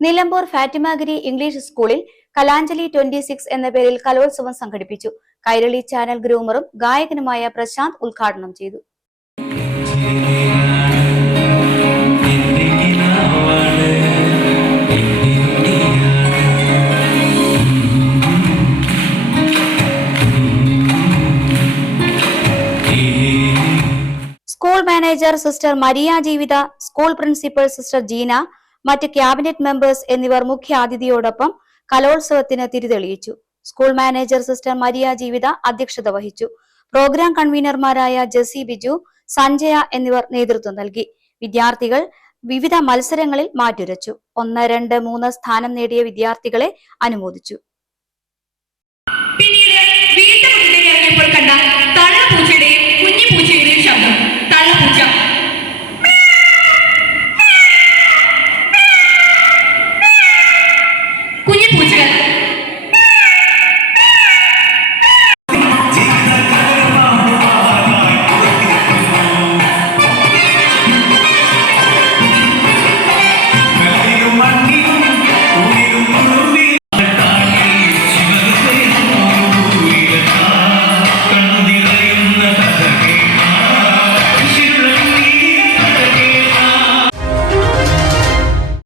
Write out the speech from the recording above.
Nilambur ഫാറ്റിമാഗിരി English സ്കൂളിൽ കലാഞ്ജലി 26 എന്ന പേരിൽ കലോത്സവം സംഘടിപ്പിച്ചു. കൈരളി ചാനൽ ഗ്രൂമറും ഗായകനുമായ പ്രശാന്ത് ഉദ്ഘാടനം ചെയ്തു. സ്കൂൾ മാനേജർ സിസ്റ്റർ മരിയ ജീവിത, സ്കൂൾ പ്രിൻസിപ്പൽ സിസ്റ്റർ ജീന, മറ്റ് ക്യാബിനറ്റ് മെമ്പേഴ്സ് എന്നിവർ മുഖ്യാതിഥിയോടൊപ്പം കലോത്സവത്തിന് തിരിതെളിയിച്ചു. സ്കൂൾ മാനേജർ സിസ്റ്റർ മരിയ ജീവിത അധ്യക്ഷത വഹിച്ചു. പ്രോഗ്രാം കൺവീനർമാരായ ജെസി ബിജു, സഞ്ജയ എന്നിവർ നേതൃത്വം നൽകി. വിദ്യാർത്ഥികൾ വിവിധ മത്സരങ്ങളിൽ മാറ്റുരച്ചു. 1, 2, 3 സ്ഥാനം നേടിയ വിദ്യാർത്ഥികളെ അനുമോദിച്ചു. പിന്നീട് വീട്ടുമുറ്റത്തേക്ക് ഇറങ്ങിയപ്പോൾ കണ്ട തള്ളപ്പൂച്ചയുടെയും കുഞ്ഞിപ്പൂച്ചയുടെയും ശബ്ദം. തള്ളപ്പൂച്ച